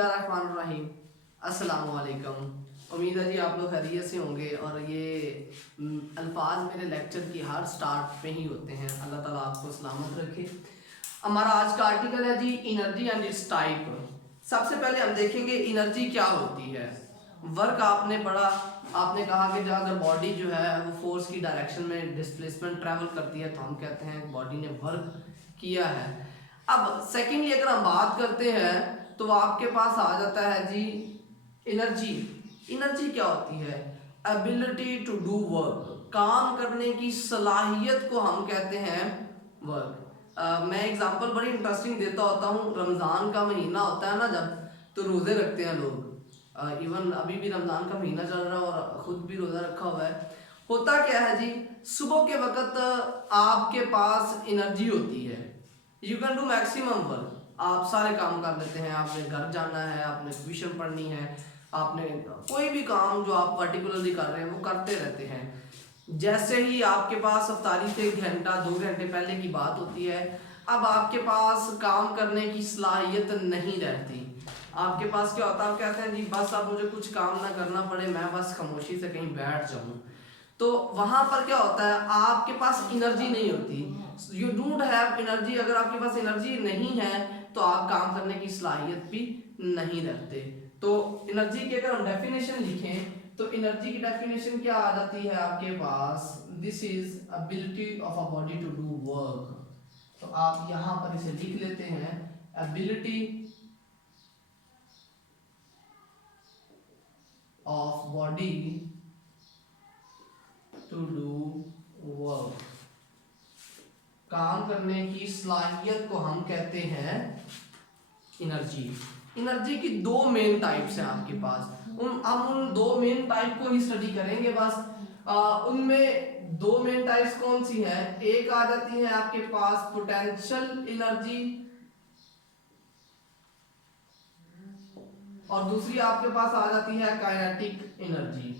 बिस्मिल्लाहिर्रहमानिर्रहीम। अस्सलाम वालेकुम। उम्मीद है जी आप लोग खैरियत से होंगे और ये अल्फाज मेरे लेक्चर की हर स्टार्ट पे ही होते हैं। अल्लाह ताला आपको सलामत रखे। हमारा आज का आर्टिकल है जी एनर्जी एंड इट्स टाइप। सबसे पहले हम देखेंगे एनर्जी क्या होती है। वर्क आपने पढ़ा, आपने कहा कि जब अगर बॉडी जो है वो फोर्स की डायरेक्शन में डिस्प्लेसमेंट ट्रैवल करती है तो हम कहते हैं बॉडी ने वर्क किया है। अब सेकेंडली अगर हम बात करते हैं तो आपके पास आ जाता है जी एनर्जी। एनर्जी क्या होती है? एबिलिटी टू डू वर्क, काम करने की सलाहियत को हम कहते हैं वर्क। मैं एग्जांपल बड़ी इंटरेस्टिंग देता होता हूँ। रमज़ान का महीना होता है ना जब, तो रोज़े रखते हैं लोग। इवन अभी भी रमज़ान का महीना चल रहा है और ख़ुद भी रोज़ा रखा हुआ है। होता क्या है जी, सुबह के वक़्त आपके पास एनर्जी होती है, you can do maximum work. आप सारे काम कर लेते हैं। आपने घर जाना है, आपने ट्यूशन पढ़नी है, आपने कोई भी काम जो आप पर्टिकुलरली कर रहे हैं वो करते रहते हैं। जैसे ही आपके पास अफ्तारी से 1 घंटा 2 घंटे पहले की बात होती है, अब आपके पास काम करने की सलाहियत नहीं रहती। आपके पास क्या होता है, आप कहते हैं जी बस अब मुझे कुछ काम ना करना पड़े, मैं बस खामोशी से कहीं बैठ जाऊं। तो वहां पर क्या होता है, आपके पास एनर्जी नहीं होती। You don't have energy. अगर आपके पास एनर्जी नहीं है तो आप काम करने की सलाहियत भी नहीं रखते। तो एनर्जी की अगर हम डेफिनेशन लिखें तो एनर्जी की डेफिनेशन क्या आ जाती है आपके पास, this is ability of a body to do work. तो आप यहां पर इसे लिख लेते हैं, ability of body to do work. काम करने की सलाहियत को हम कहते हैं एनर्जी। एनर्जी की 2 मेन टाइप्स हैं आपके पास। हम उन 2 मेन टाइप को ही स्टडी करेंगे बस। उनमें 2 मेन टाइप्स कौन सी हैं? एक आ जाती है आपके पास पोटेंशियल एनर्जी और दूसरी आपके पास आ जाती है काइनेटिक एनर्जी।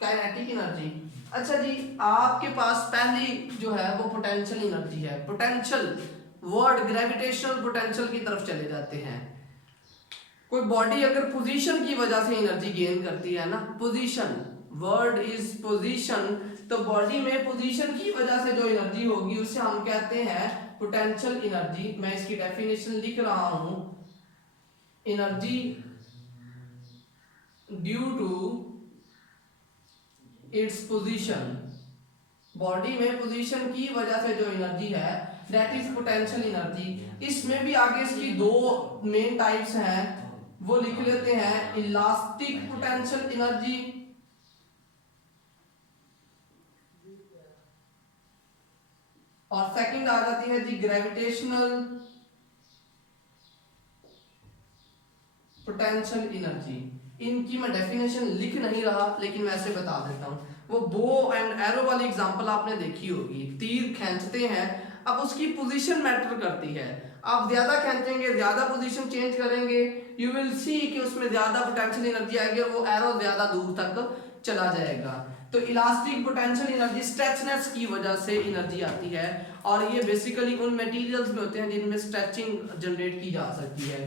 काइनेटिक एनर्जी, अच्छा जी, आपके पास पहली जो है वो पोटेंशियल एनर्जी है। पोटेंशियल वर्ड ग्रेविटेशनल पोटेंशियल की तरफ चले जाते हैं। कोई बॉडी अगर पोजीशन की वजह से एनर्जी गेन करती है ना, पोजीशन, वर्ड इज पोजीशन, तो बॉडी में पोजीशन की वजह से जो एनर्जी होगी उसे हम कहते हैं पोटेंशियल एनर्जी। मैं इसकी डेफिनेशन लिख रहा हूं, energy due to its position. Body में पोजीशन की वजह से जो एनर्जी है दैट इज पोटेंशियल एनर्जी। इसमें भी आगे इसकी 2 मेन टाइप्स हैं, वो लिख लेते हैं, इलास्टिक पोटेंशियल एनर्जी और सेकंड आ जाती है जी ग्रेविटेशनल पोटेंशियल एनर्जी। इनकी मैं डेफिनेशन लिख नहीं रहा लेकिन मैं ऐसे बता देता हूं। वो बो एंड एरो वाली एग्जांपल आपने देखी होगी, तीर खींचते हैं, अब उसकी पोजीशन मैटर करती है। आप ज्यादा खींचेंगे, ज्यादा पोजीशन चेंज करेंगे, यू विल सी कि उसमें ज्यादा पोटेंशियल एनर्जी आएगी और वो एरो ज्यादा दूर तक चला जाएगा। तो इलास्टिक पोटेंशियल एनर्जी स्ट्रेचनेस की वजह से एनर्जी आती है और ये बेसिकली उन मटेरियल्स में होते हैं जिनमें स्ट्रेचिंग जनरेट की जा सकती है।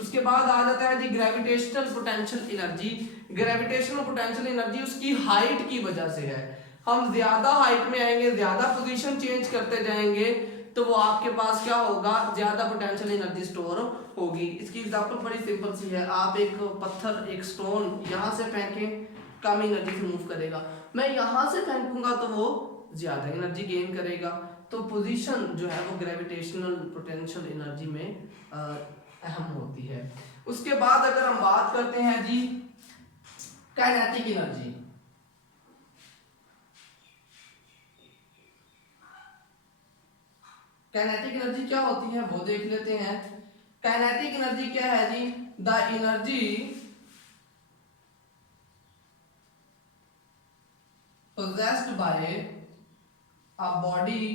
उसके बाद आ जाता है जी gravitational potential energy. Gravitational potential energy उसकी हाइट की वजह से है। हम ज्यादा हाइट में आएंगे, ज्यादा पोजीशन चेंज करते जाएंगे तो वो आपके पास क्या होगा, ज्यादा पोटेंशियल एनर्जी स्टोर होगी। इसकी एग्जांपल बड़ी सिंपल सी है, आप एक पत्थर, एक स्टोन यहां से फेंकें, कम एनर्जी से मूव करेगा। मैं यहां से फेंकूंगा तो वो ज्यादा एनर्जी गेन करेगा। तो पोजीशन जो है वो ग्रेविटेशनल पोटेंशियल एनर्जी में अहम होती है। उसके बाद अगर हम बात करते हैं जी काइनेटिक एनर्जी, काइनेटिक एनर्जी क्या होती है वो देख लेते हैं। काइनेटिक एनर्जी क्या है जी, the energy possessed by a body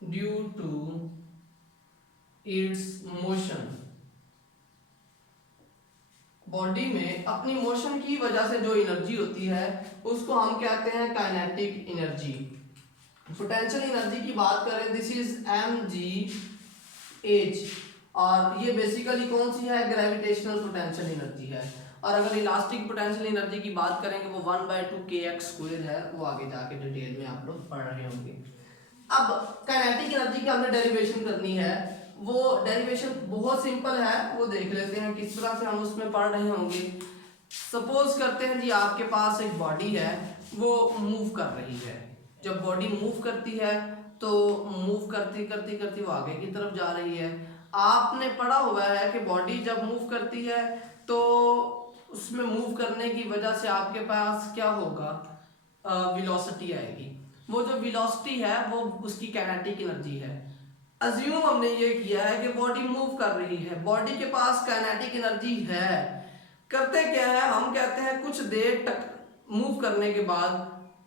due to its motion। Body में अपनी मोशन की वजह से जो एनर्जी होती है उसको हम कहते हैं काइनेटिक एनर्जी। पोटेंशियल एनर्जी की बात करें, दिस इज mgh, और ये बेसिकली कौन सी है, ग्रेविटेशनल पोटेंशियल एनर्जी है। और अगर इलास्टिक पोटेंशियल एनर्जी की बात करेंगे वो 1/2 kx² है, वो आगे जाके डिटेल में आप लोग पढ़ रहे होंगे। अब काइनेटिक एनर्जी की हमने डेरिवेशन करनी है, वो डेरिवेशन बहुत सिंपल है, वो देख लेते हैं किस तरह से हम उसमें पढ़ रहे होंगे। सपोज करते हैं जी आपके पास एक बॉडी है, वो मूव कर रही है। जब बॉडी मूव करती है तो मूव करती करती करती वो आगे की तरफ जा रही है। आपने पढ़ा हुआ है कि बॉडी जब मूव करती है तो उसमें मूव करने की वजह से आपके पास क्या होगा, वेलोसिटी आएगी। वो जो वेलोसिटी है वो उसकी काइनेटिक एनर्जी है। अज्यूम हमने ये किया है कि बॉडी मूव कर रही है, बॉडी के पास काइनेटिक एनर्जी है। करते क्या है, हम कहते हैं कुछ देर मूव करने के बाद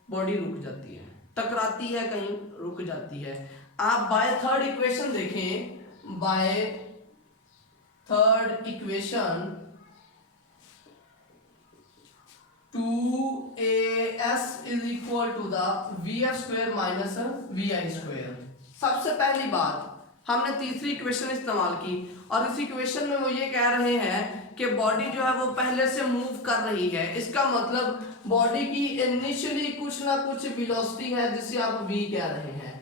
बॉडी रुक जाती है, टकराती है, कहीं रुक जाती है। आप बाय थर्ड इक्वेशन देखें, by third equation 2as is equal to the vf square minus vi square। सबसे पहली बात हमने तीसरी इक्वेशन इस्तेमाल की, और इस इक्वेशन में वो ये कह रहे हैं कि बॉडी जो है वो पहले से मूव कर रही है। इसका मतलब बॉडी की इनिशियली कुछ ना कुछ वेलोसिटी है जिसे आप v कह रहे हैं,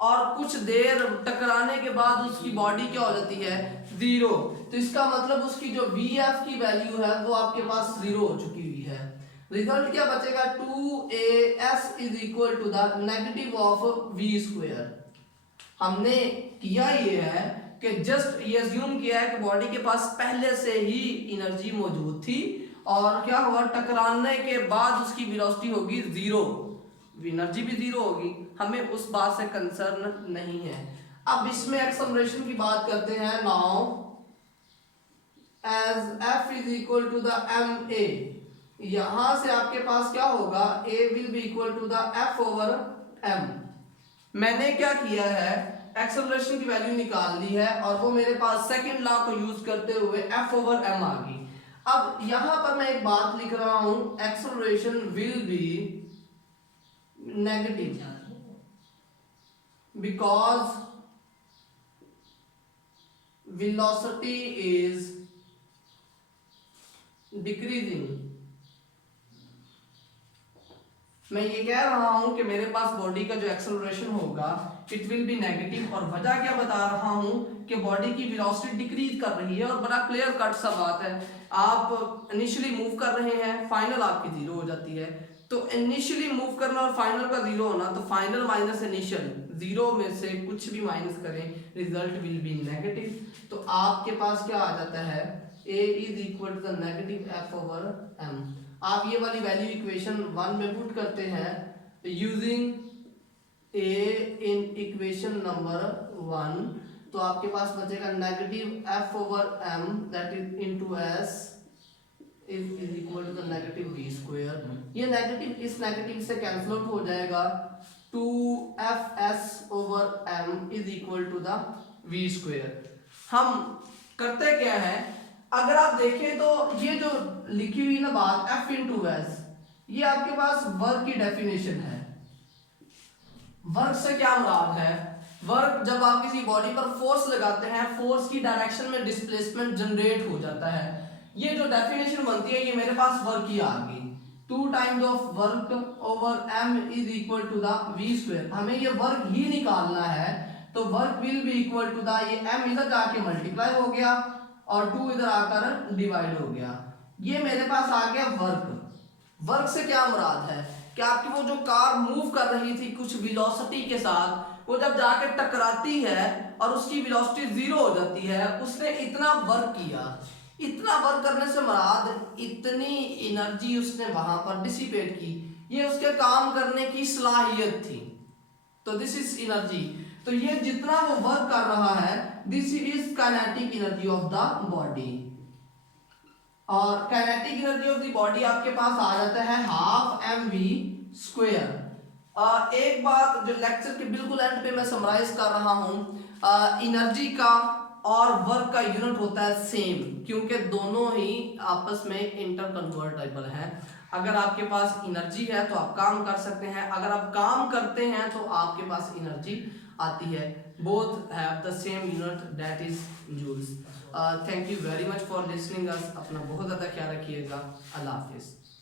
और कुछ देर टकराने के बाद उसकी बॉडी क्या हो जाती है, 0। तो इसका मतलब उसकी जो vf की वैल्यू है वो आपके पास 0 हो चुकी हुई है। रिजल्ट क्या बचेगा, 2as is equal to the negative of v square। हमने किया ये है कि जस्ट ये अज्यूम किया है कि बॉडी के पास पहले से ही एनर्जी मौजूद थी, और क्या हुआ, टकराने के बाद उसकी वेलोसिटी होगी 0, एनर्जी भी 0 होगी। हमें उस बात से कंसर्न नहीं है। अब इसमें एक्सेलरेशन की बात करते हैं। Now as f is equal to the ma, यहां से आपके पास क्या होगा, a will be equal to the f over m। मैंने क्या किया है, एक्सेलरेशन की वैल्यू निकाल ली है, और वो मेरे पास सेकंड लॉ को यूज करते हुए f over m आ गई। अब यहां पर मैं एक बात लिख रहा हूं, acceleration will be negative because velocity is decreasing. मैं ये कह रहा हूं कि मेरे पास बॉडी का जो एक्सेलरेशन होगा इट विल बी नेगेटिव, और वजह क्या बता रहा हूं कि बॉडी की वेलोसिटी डिक्रीज कर रही है। और बड़ा क्लियर कट सा बात है, आप इनिशियली मूव कर रहे हैं, फाइनल आपकी 0 हो जाती है। तो इनिशियली मूव करना और फाइनल का 0 होना, तो फाइनल माइनस इनिशियल, 0 में से कुछ भी माइनस करें, रिजल्ट विल बी नेगेटिव। तो आपके पास क्या आ जाता है, a is equal to the negative f over m। आप ये वाली वैल्यू इक्वेशन 1 में पुट करते हैं using a in equation number 1, तो आपके पास बचेगा negative f over m that is into s is equal to the negative v square। ये नेगेटिव इस नेगेटिव से कैंसिल आउट हो जाएगा, 2fs over m is equal to the v square। हम करते क्या है, अगर आप देखें तो ये जो लिखी हुई ना बात f into s, ये आपके पास वर्क की डेफिनेशन है। वर्क से क्या मुराद है, वर्क जब आप किसी बॉडी पर फोर्स लगाते हैं, फोर्स की डायरेक्शन में डिस्प्लेसमेंट जनरेट हो जाता है। ये जो डेफिनेशन बनती है ये मेरे पास वर्क ही आ गई, 2 times of work over m is equal to the v square. हमें ये वर्क ही निकालना है, तो work will be equal to the, ये m इधर जाके मल्टीप्लाई हो गया और 2 इधर आकर डिवाइड हो गया। ये मेरे पास आ गया वर्क। वर्क से क्या मुराद है कि आपकी वो जो कार मूव कर रही थी कुछ वेलोसिटी के साथ, वो जब जाके टकराती है और उसकी वेलोसिटी 0 हो जाती है, उसने इतना वर्क किया। इतना वर्क करने से मुराद इतनी एनर्जी उसने वहां पर डिसिपेट की, ये उसके काम करने की सलाहियत थी। तो दिस इज एनर्जी। तो ये जितना वो वर्क कर रहा है, this is kinetic energy of the body. और kinetic energy of the body आपके पास आ जाता है हाफ mv स्क्वायर। एक बात जो लेक्चर के बिल्कुल एंड पे मैं समराइज कर रहा हूं, एनर्जी का और वर्क का यूनिट होता है सेम, क्योंकि दोनों ही आपस में इंटर कन्वर्टेबल है। अगर आपके पास एनर्जी है तो आप काम कर सकते हैं, अगर आप काम करते हैं तो आपके पास एनर्जी आती है। Both have the same unit, that is joules. Thank you very much for listening us. अपना बहुत ज़्यादा ख्याल रखिएगा। अल्लाह हाफिज़।